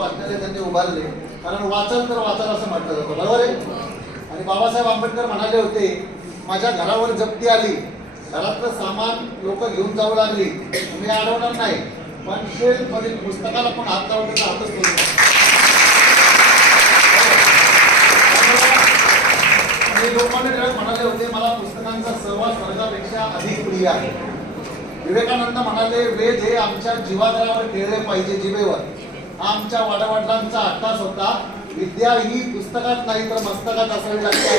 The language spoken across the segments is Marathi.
वाचनालय त्यांनी उभारले. कारण वाचन तर वाचन असं म्हटलं जातं. बरोबर आहे? आणि बाबासाहेब आंबेडकर म्हणाले होते माझ्या घरावर जप्ती आली. घरातलं सामान लोक घेऊन जाऊ लागली. मी अडवणार नाही. पण शेल्फ पुस्तकाला पण हात लावून त्याचा हातच मी लोकमान्य टिळक म्हणाले होते मला पुस्तकांचा सहवास वर्गापेक्षा अधिक प्रिय आहे. विवेकानंद म्हणाले वेद हे आमच्या जीवाधारावर खेळले पाहिजे जिभेवर हा आमच्या वाडावडिलांचा अट्टास होता. विद्या ही पुस्तकात नाही तर मस्तकात असावी लागते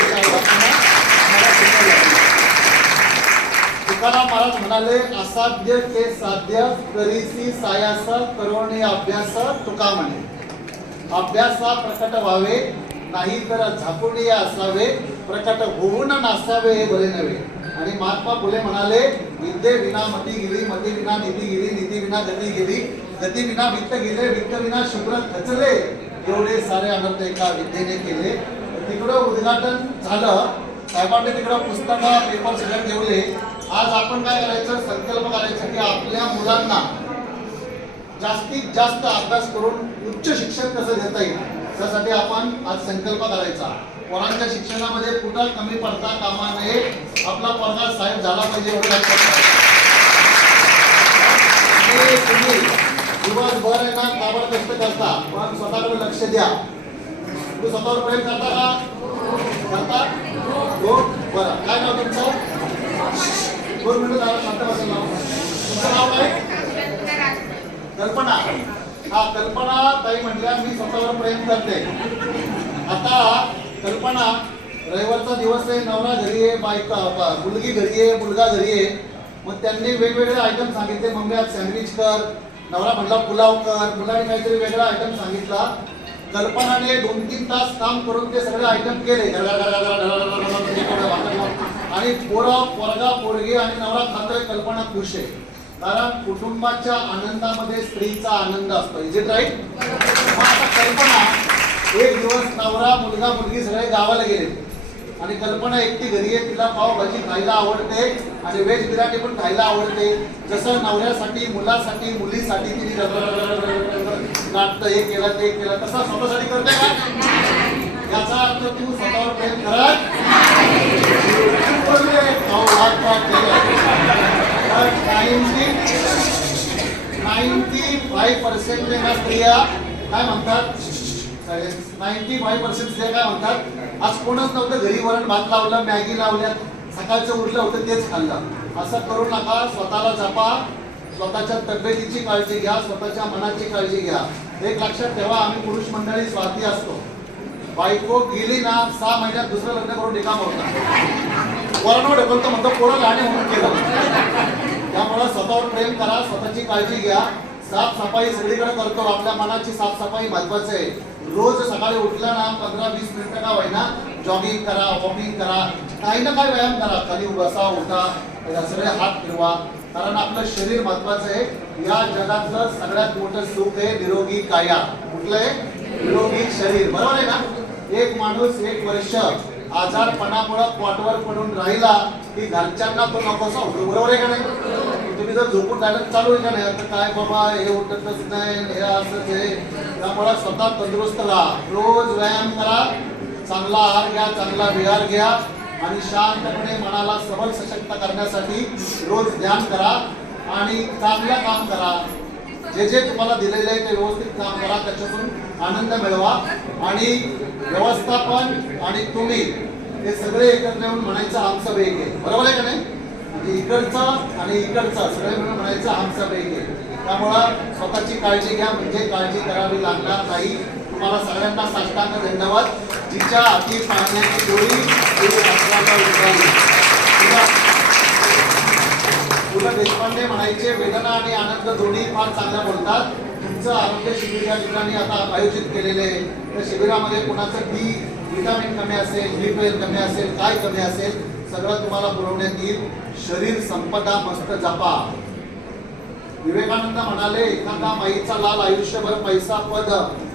तुकाराम महाराज म्हणाले असाध्य ते साध्य करीसी सायास करोणे अभ्यास तुका म्हणे. अभ्यासा प्रकट व्हावे नाही तर झाकुणी असावे प्रकट होऊन नसावे हे बरे नव्हे. आणि महात्मा फुले म्हणाले विद्ये विना मती गेली मती विना निधी गेली निधी विना गती गेली गती विना भित्त गेले भित्त विना शुभ्र खचले एवढे सारे आनंद एका विद्येने केले. तिकडं उद्घाटन झालं. साहेबांनी तिकडं पुस्तकं पेपर सगळं ठेवले. आज आपण काय करायचं? संकल्प करायचं की आपल्या मुलांना जास्तीत जास्त अभ्यास करून उच्च शिक्षण कसं देता येईल? त्यासाठी आपण आज संकल्प करायचा. पोरांच्या शिक्षणामध्ये कुठं कमी पडता कामा नये. आपला पोरगा साहेब झाला पाहिजे एवढं तुम्ही दिवसभर आहे ना काबड कष्ट करता पण स्वतःकडे लक्ष द्या. तू स्वतःवर प्रेम करता का? करता? हो बरं. काय नाव तुमचं? दोन मिनिटं झालं शांत बसेल नाव तुमचं नाव काय? कल्पना. हा कल्पना ताई म्हटल्या मी स्वतःवर प्रेम करते. आता कल्पना रविवारचा दिवस आहे नवरा घरी आहे बायका मुलगी घरी आहे मुलगा घरी आहे. मग त्यांनी वेगवेगळे आयटम सांगितले. मम्मी आज सँडविच कर नवरा म्हटला पुलाव कर मुलाने काहीतरी वेगळा आयटम सांगितला कल्पनाने दोन तीन तास काम करून ते सगळे आयटम केले आणि पोरा पोरगा पोरगी आणि नवरा खातोय कल्पना खुश आहे कारण कुटुंबाच्या आनंदामध्ये स्त्रीचा आनंद असतो इज इट राईट कल्पना एक दिवस नवरा मुलगा मुलगी सगळे गावाला गेले आणि कल्पना एकटी घरी आहे तिला पावभाजी खायला आवडते आणि व्हेज बिर्याणी पण खायला आवडते. जसं नवऱ्यासाठी मुलासाठी मुलीसाठी तिने नाटकं हे केलं ते केलं तसं स्वतःसाठी करते का? याचा अर्थ तू स्वतःवर प्रेम करत नाईन्टी फाईव्ह पर्सेंट स्त्रिया. काय म्हणतात? नाईन्टी फाईव्ह पर्सेंट स्त्रिया काय म्हणतात? आज कोणच नव्हतं घरी वरण भात लावलं मॅगी लावल्या सकाळचं उरलं होतं तेच खाल्लं. असं करू नका स्वतःला जपा स्वतःच्या तब्येतीची काळजी घ्या स्वतःच्या मनाची काळजी घ्या. एक लक्षात ठेवा आम्ही पुरुष मंडळी स्वार्थी असतो. बायको गेली ना सहा महिन्यात दुसरं लग्न करून निकाम होता वरणवर ढकलतो म्हणतो पोरं गाणे म्हणून केलं. त्यामुळे स्वतःवर प्रेम करा स्वतःची काळजी घ्या. साफसफाई सगळीकडे करतो आपल्या मनाची साफसफाई महत्वाची आहे. रोज सकाळी उठला ना पंधरा वीस मिनिटं का होईना जॉगिंग करा वॉकिंग करा काही ना काही व्यायाम करा. खाली बसा उठा सगळे हात फिरवा. कारण आपलं शरीर महत्वाचं आहे. या जगातलं सगळ्यात मोठं सुख आहे निरोगी काया. कुठलं आहे निरोगी शरीर. बरोबर आहे ना? एक माणूस एक वर्ष आजारपणामुळे क्वाटवर पडून राहिला की घरच्यांना तो नकोसा होतो बरोबर आहे का नाही? तुम्ही जर झोपून राहिलं चालू आहे का नाही? आता काय बाबा हे उठतच नाही हे असंच हे त्यामुळे स्वतः तंदुरुस्त राहा. रोज व्यायाम करा. चांगला आहार घ्या चांगला विहार घ्या. आणि शांतपणे मनाला सबल सशक्त करण्यासाठी रोज ध्यान करा आणि चांगलं काम करा. जे जे तुम्हाला दिलेलं आहे ते व्यवस्थित काम करा. त्याच्यातून आनंद मिळवा. आणि व्यवस्थापन आणि तुम्ही हे सगळे एकत्र येऊन म्हणायचं आमचं वेग आहे. बरोबर आहे का नाही? म्हणजे आणि इकडचा सगळे मिळून म्हणायचं आमचा पैकी त्यामुळं स्वतःची काळजी घ्या म्हणजे काळजी करावी लागणार नाही. तुम्हाला सगळ्यांना साष्टांग धन्यवाद. जिच्या हाती पाहण्याची डोळी तुला- देशपांडे म्हणायचे वेदना आणि आनंद दोन्ही फार चांगल्या बोलतात. तुमचं आरोग्य शिबिर या ठिकाणी आता आयोजित केलेले आहे. त्या शिबिरामध्ये कोणाचं डी विटामिन कमी असेल बी ट्वेल्व कमी असेल काय कमी असेल सगळं तुम्हाला पुरवण्यात येईल. शरीर संपदा मस्त जपा. विवेकानंद म्हणाले एखादा माईचा लाल आयुष्यभर पैसा पद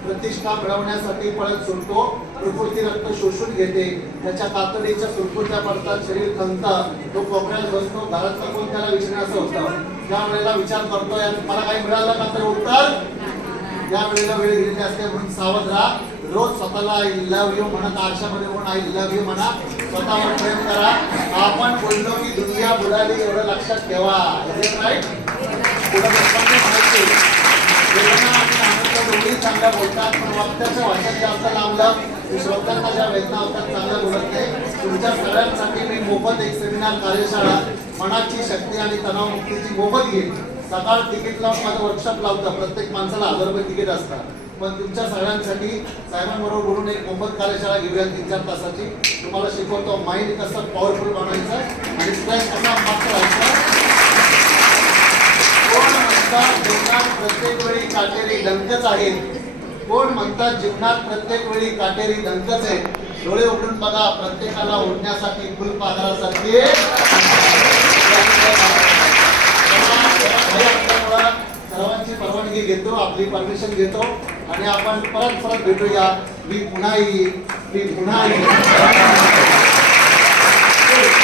प्रतिष्ठा मिळवण्यासाठी पळत सुटतो प्रकृती रक्त शोषून घेते. त्याच्या तातडीच्या सुरकुत्या पडतात. शरीर खंत तो कोपऱ्यात बसतो. घरात कोण त्याला विचारणे असं होतं त्या वेळेला विचार करतोय. मला काही मिळालं का तर उत्तर? त्या वेळेला वेळ गेलेली असते म्हणून सावध राहा. रोज स्वतःला आय लव्ह यू म्हणत आरशामध्ये कोण आय लव्ह यू म्हणा स्वतःवर प्रेम करा. आपण बोललो की दुनिया बुडाली एवढं लक्षात ठेवा. राईट पुढे पप्पांनी वेदना आणि आनंद दोन्ही चांगल्या बोलतात पण वक्त्याचं वाचन जास्त लांबलं. की श्रोत्यांना ज्या वेदना होतात चांगलं बोलत नाही. तुमच्या सगळ्यांसाठी मी मोफत एक सेमिनार कार्यशाळा मनाची शक्ती आणि तणावमुक्तीची मोफत घेईन. सकाळ तिकीट लावून माझं वर्कशॉप लावतं. प्रत्येक माणसाला हजार रुपये तिकीट असतात. पण तुमच्या सगळ्यांसाठी साहेबांबरोबर बोलून एक मोफत कार्यशाळा घेऊया तीन चार तासाची. तुम्हाला शिकवतो माइंड कसं पॉवरफुल बनवायचं आणि स्ट्रेस कसा माफ करायचा कोण म्हणतात जीवनात प्रत्येक वेळी काटेरी डंकच आहेत कोण म्हणतात जीवनात प्रत्येक वेळी काटेरी डंकच आहे? डोळे उघडून बघा प्रत्येकाला ओढण्यासाठी फुलपाखरासारखे सर्वांची परवानगी घेतो आपली परमिशन घेतो. आणि आपण परत परत भेटूया. मी पुन्हा येईल मी पुन्हा येईल